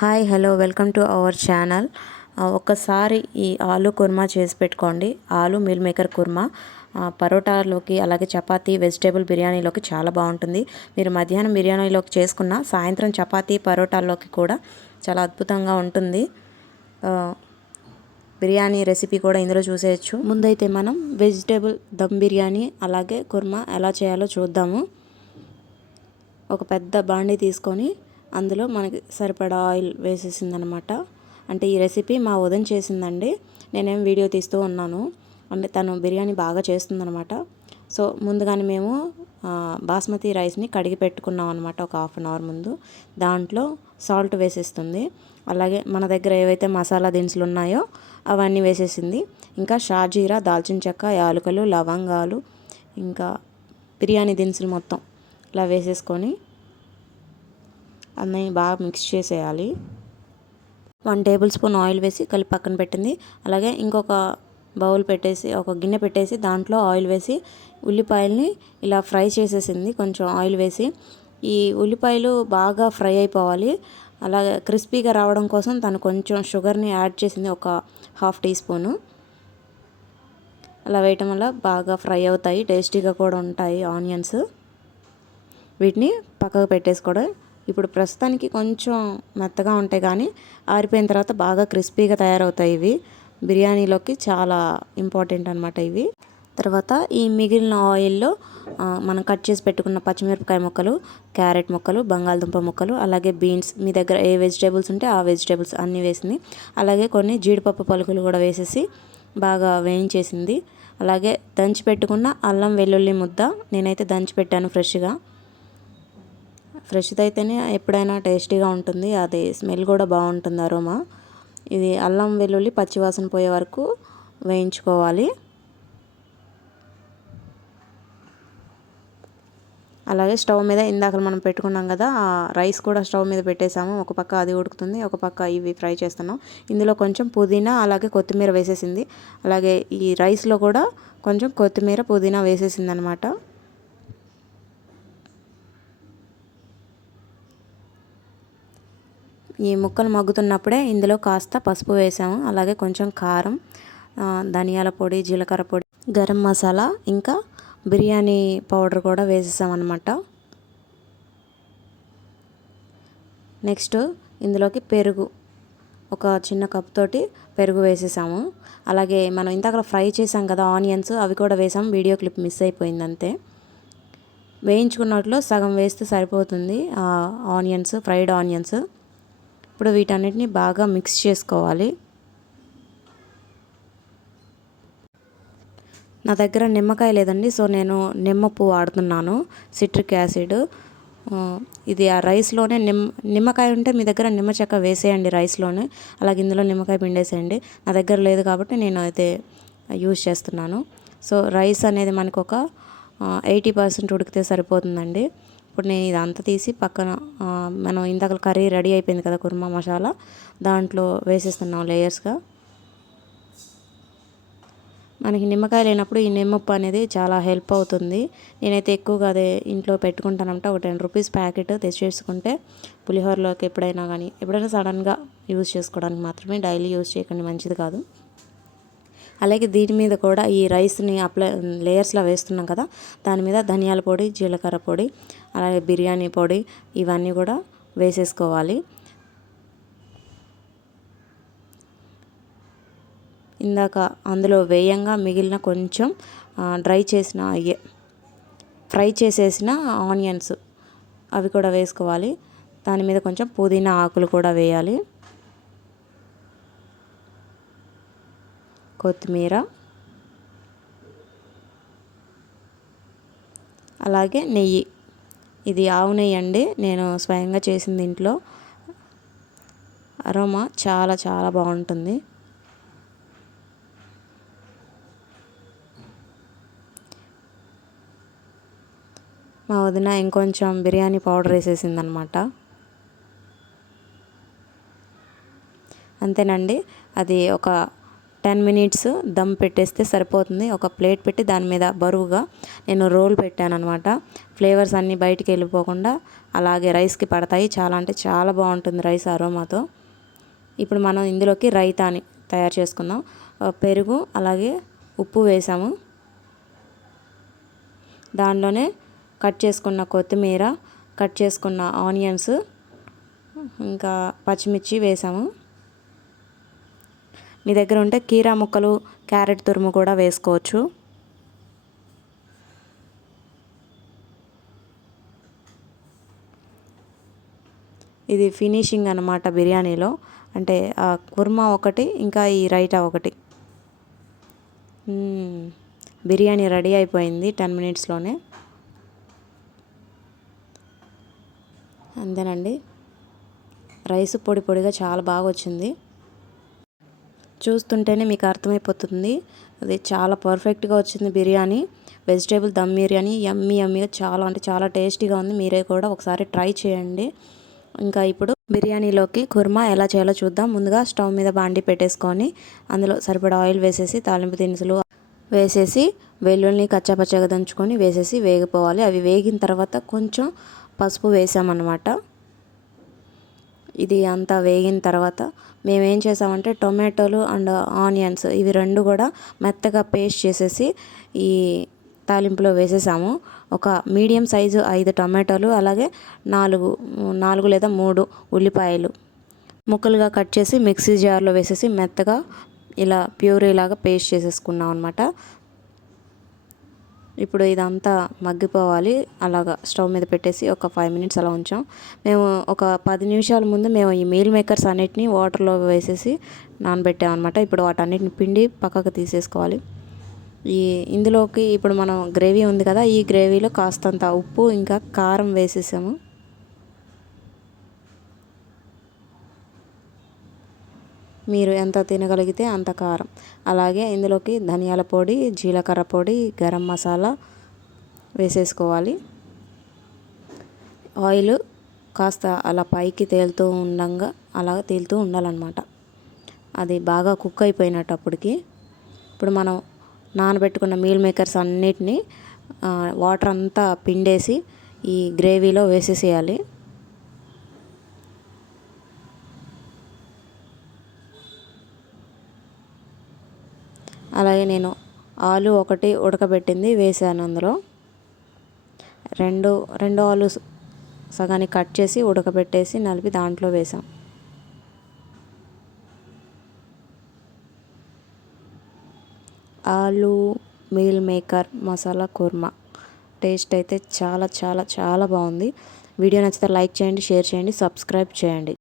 Hi hello welcome to our channel. ఒక్కసారి ఈ ఆలు కుర్మా చేసి పెట్టుకోండి. ఆలు మీల్ మేకర్ కుర్మా పరోటాలోకి అలాగే చపాతీ వెజిటేబుల్ బిర్యానీలోకి చాలా బాగుంటుంది. మీరు మధ్యాహ్నం బిర్యానీలోకి చేసుకున్న సాయంత్రం చపాతీ పరోటాలోకి కూడా చాలా అద్భుతంగా ఉంటుంది. బిర్యానీ రెసిపీ కూడా ఇందులో చూసేయచ్చు. ముందైతే మనం వెజిటేబుల్ దమ్ బిర్యానీ అలాగే కుర్మా ఎలా చేయాలో చూద్దాము. ఒక పెద్ద బాండీ తీసుకొని అందులో మనకి సరిపడా ఆయిల్ వేసేసిందనమాట. అంటే ఈ రెసిపీ మా వదిన చేసిందండి, నేనేం వీడియో తీస్తూ ఉన్నాను. అంటే తను బిర్యానీ బాగా చేస్తుందనమాట. సో ముందుగానే మేము బాస్మతి రైస్ని కడిగి పెట్టుకున్నాం అనమాట. ఒక హాఫ్ అన్ అవర్ ముందు దాంట్లో సాల్ట్ వేసేస్తుంది. అలాగే మన దగ్గర ఏవైతే మసాలా దినుసులు ఉన్నాయో అవన్నీ వేసేసింది. ఇంకా షాజీరా, దాల్చిన చెక్క, యాలకులు, లవంగాలు, ఇంకా బిర్యానీ దినుసులు మొత్తం ఇలా వేసేసుకొని అన్నీ బాగా మిక్స్ చేసేయాలి. 1 టేబుల్ స్పూన్ ఆయిల్ వేసి కలిపి పక్కన పెట్టింది. అలాగే ఇంకొక బౌల్ పెట్టేసి ఒక గిన్నె పెట్టేసి దాంట్లో ఆయిల్ వేసి ఉల్లిపాయల్ని ఇలా ఫ్రై చేసేసింది. కొంచెం ఆయిల్ వేసి ఈ ఉల్లిపాయలు బాగా ఫ్రై అయిపోవాలి. అలాగే క్రిస్పీగా రావడం కోసం తను కొంచెం షుగర్ని యాడ్ చేసింది, ఒక 1/2 టీ స్పూను. అలా వేయటం వల్ల బాగా ఫ్రై అవుతాయి, టేస్టీగా కూడా ఉంటాయి ఆనియన్స్. వీటిని పక్కకు పెట్టేసుకోవడం. ఇప్పుడు ప్రస్తుతానికి కొంచెం మెత్తగా ఉంటాయి, కానీ ఆరిపోయిన తర్వాత బాగా క్రిస్పీగా తయారవుతాయి. ఇవి బిర్యానీలోకి చాలా ఇంపార్టెంట్ అనమాట ఇవి. తర్వాత ఈ మిగిలిన ఆయిల్లో మనం కట్ చేసి పెట్టుకున్న పచ్చిమిరపకాయ ముక్కలు, క్యారెట్ ముక్కలు, బంగాళదుంప ముక్కలు, అలాగే బీన్స్, మీ దగ్గర ఏ వెజిటేబుల్స్ ఉంటే ఆ వెజిటేబుల్స్ అన్నీ వేసింది. అలాగే కొన్ని జీడిపప్పు పలుకులు కూడా వేసేసి బాగా వేయించేసింది. అలాగే దంచి పెట్టుకున్న అల్లం వెల్లుల్లి ముద్ద నేనైతే దంచి పెట్టాను ఫ్రెష్గా. ఫ్రెష్ది అయితేనే ఎప్పుడైనా టేస్టీగా ఉంటుంది, అది స్మెల్ కూడా బాగుంటుంది, అరోమా. ఇది అల్లం వెల్లుల్లి పచ్చివాసన పోయే వరకు వేయించుకోవాలి. అలాగే స్టవ్ మీద ఇందాక మనం పెట్టుకున్నాం కదా, ఆ రైస్ కూడా స్టవ్ మీద పెట్టేసాము. ఒక పక్క అది ఉడుకుతుంది, ఒక పక్క ఇవి ఫ్రై చేస్తున్నాం. ఇందులో కొంచెం పుదీనా అలాగే కొత్తిమీర వేసేసింది. అలాగే ఈ రైస్లో కూడా కొంచెం కొత్తిమీర పుదీనా వేసేసింది అనమాట. ఈ ముక్కలు మగ్గుతున్నప్పుడే ఇందులో కాస్త పసుపు వేసాము. అలాగే కొంచెం కారం, ధనియాల పొడి, జీలకర్ర పొడి, గరం మసాలా, ఇంకా బిర్యానీ పౌడర్ కూడా వేసేసామన్నమాట. నెక్స్ట్ ఇందులోకి పెరుగు, ఒక చిన్న కప్ తోటి పెరుగు వేసేసాము. అలాగే మనం ఇందాక ఫ్రై చేసాం కదా ఆనియన్స్, అవి కూడా వేసాము. వీడియో క్లిప్ మిస్ అయిపోయింది అంతే. వేయించుకున్నట్లో సగం వేస్తే సరిపోతుంది ఆనియన్స్, ఫ్రైడ్ ఆనియన్స్. ఇప్పుడు వీటన్నిటిని బాగా మిక్స్ చేసుకోవాలి. నా దగ్గర నిమ్మకాయ లేదండి, సో నేను నిమ్మ పువ్వు వాడుతున్నాను, సిట్రిక్ యాసిడ్. ఇది ఆ రైస్లోనే నిమ్మకాయ ఉంటే మీ దగ్గర నిమ్మ చెక్క వేసేయండి రైస్లోనే. అలాగే ఇందులో నిమ్మకాయ పిండేసేయండి. నా దగ్గర లేదు కాబట్టి నేను అయితే యూజ్ చేస్తున్నాను. సో రైస్ అనేది మనకు ఒక 80% ఉడికితే సరిపోతుందండి. ఇప్పుడు నేను ఇదంతా తీసి పక్కన మనం ఇందాక కర్రీ రెడీ అయిపోయింది కదా కుర్మా మసాలా, దాంట్లో వేసేస్తున్నాం లేయర్స్గా. మనకి నిమ్మకాయ లేనప్పుడు ఈ నిమ్మప్పు అనేది చాలా హెల్ప్ అవుతుంది. నేనైతే ఎక్కువగా అదే ఇంట్లో పెట్టుకుంటానంట. ఒక 10 రూపీస్ ప్యాకెట్ తెచ్చేసుకుంటే పులిహోరలోకి ఎప్పుడైనా సడన్గా యూజ్ చేసుకోవడానికి మాత్రమే, డైలీ యూజ్ చేయకండి, మంచిది కాదు. అలాగే దీని మీద కూడా ఈ రైస్ని లేయర్స్లో వేస్తున్నాం కదా, దాని మీద ధనియాల పొడి, జీలకర్ర పొడి, అలాగే బిర్యానీ పొడి, ఇవన్నీ కూడా వేసేసుకోవాలి. ఇందాక అందులో వేయంగా మిగిలిన కొంచెం ఫ్రై చేసేసిన ఆనియన్స్ అవి కూడా వేసుకోవాలి. దాని మీద కొంచెం పుదీనా ఆకులు కూడా వేయాలి, కొత్తిమీర, అలాగే నెయ్యి. ఇది ఆవు నెయ్యి అండి, నేను స్వయంగా చేసింది ఇంట్లో. అరోమా చాలా చాలా బాగుంటుంది. మా వదిన ఇంకొంచెం బిర్యానీ పౌడర్ వేసేసిందనమాట. అంతేనండి, అది ఒక 10 మినిట్స్ దమ్ పెట్టేస్తే సరిపోతుంది. ఒక ప్లేట్ పెట్టి దాని మీద బరువుగా నేను రోల్ పెట్టాను అనమాట. ఫ్లేవర్స్ అన్నీ బయటికి వెళ్ళిపోకుండా అలాగే రైస్కి పడతాయి. చాలా అంటే చాలా బాగుంటుంది రైస్ అరోమాతో. ఇప్పుడు మనం ఇందులోకి రైతాని తయారు చేసుకుందాం. పెరుగు అలాగే ఉప్పు వేసాము. దానిలోనే కట్ చేసుకున్న కొత్తిమీర, కట్ చేసుకున్న ఆనియన్స్, ఇంకా పచ్చిమిర్చి వేసాము. మీ దగ్గర ఉంటే కీరా ముక్కలు, క్యారెట్ తురుము కూడా వేసుకోవచ్చు. ఇది ఫినిషింగ్ అన్నమాట బిర్యానీలో. అంటే ఆ కుర్మా ఒకటి, ఇంకా ఈ రైతా ఒకటి. బిర్యానీ రెడీ అయిపోయింది 10 మినిట్స్లోనే. అంతేనండి. రైస్ పొడి పొడిగా చాలా బాగా వచ్చింది. చూస్తుంటేనే మీకు అర్థమైపోతుంది. అది చాలా పర్ఫెక్ట్గా వచ్చింది బిర్యానీ. వెజిటేబుల్ దమ్ బిర్యానీ యమ్మీగా చాలా అంటే చాలా టేస్టీగా ఉంది. మీరే కూడా ఒకసారి ట్రై చేయండి. ఇంకా ఇప్పుడు బిర్యానీలోకి కుర్మా ఎలా చేయాలో చూద్దాం. ముందుగా స్టవ్ మీద బాండి పెట్టేసుకొని అందులో సరిపడా ఆయిల్ వేసేసి తాలింపు దినుసులు వేసేసి వెల్లుల్ని కచ్చాపచ్చగా దంచుకొని వేసేసి వేగిపోవాలి. అవి వేగిన తర్వాత కొంచెం పసుపు వేసామన్నమాట. ఇది అంతా వేగిన తర్వాత మేము ఏం చేసామంటే టొమాటోలు అండ్ ఆనియన్స్ ఇవి రెండు కూడా మెత్తగా పేస్ట్ చేసేసి ఈ తాలింపులో వేసేసాము. ఒక మీడియం సైజు 5 టొమాటోలు, అలాగే 4 లేదా 3 ఉల్లిపాయలు ముక్కలుగా కట్ చేసి మిక్సీ జార్లో వేసేసి మెత్తగా ఇలా ప్యూరీ లాగా పేస్ట్ చేసేసుకున్నాం అనమాట. ఇప్పుడు ఇదంతా మగ్గిపోవాలి. అలాగా స్టవ్ మీద పెట్టేసి ఒక 5 మినిట్స్ అలా ఉంచాం. మేము ఒక 10 నిమిషాల ముందు మేము ఈ మీల్ మేకర్స్ అన్నిటిని వాటర్లో వేసేసి నానబెట్టాం అనమాట. ఇప్పుడు వాటన్నిటిని పిండి పక్కకు తీసేసుకోవాలి. ఇందులోకి ఇప్పుడు మనం గ్రేవీ ఉంది కదా, ఈ గ్రేవీలో కాస్తంత ఉప్పు ఇంకా కారం వేసేసాము. మీరు ఎంత తినగలిగితే అంత కారం. అలాగే ఇందులోకి ధనియాల పొడి, జీలకర్ర పొడి, గరం మసాలా వేసేసుకోవాలి. ఆయిల్ కాస్త అలా పైకి తేలుతూ ఉండాలన్నమాట. అది బాగా కుక్ అయిపోయినట్టు అప్పటికి. ఇప్పుడు మనం నానబెట్టుకున్న మీల్ మేకర్స్ అన్నిటినీ వాటర్ అంతా పిండేసి ఈ గ్రేవీలో వేసేసేయాలి. అలాగే నేను ఆలు ఒకటి ఉడకబెట్టింది వేసాను అందులో. రెండు ఆలు సగానికి కట్ చేసి ఉడకబెట్టేసి నలిపి దాంట్లో వేసాం. ఆలు meal maker masala kurma taste అయితే చాలా చాలా చాలా బాగుంది. వీడియో నచ్చితే లైక్ చేయండి, షేర్ చేయండి, సబ్స్క్రైబ్ చేయండి.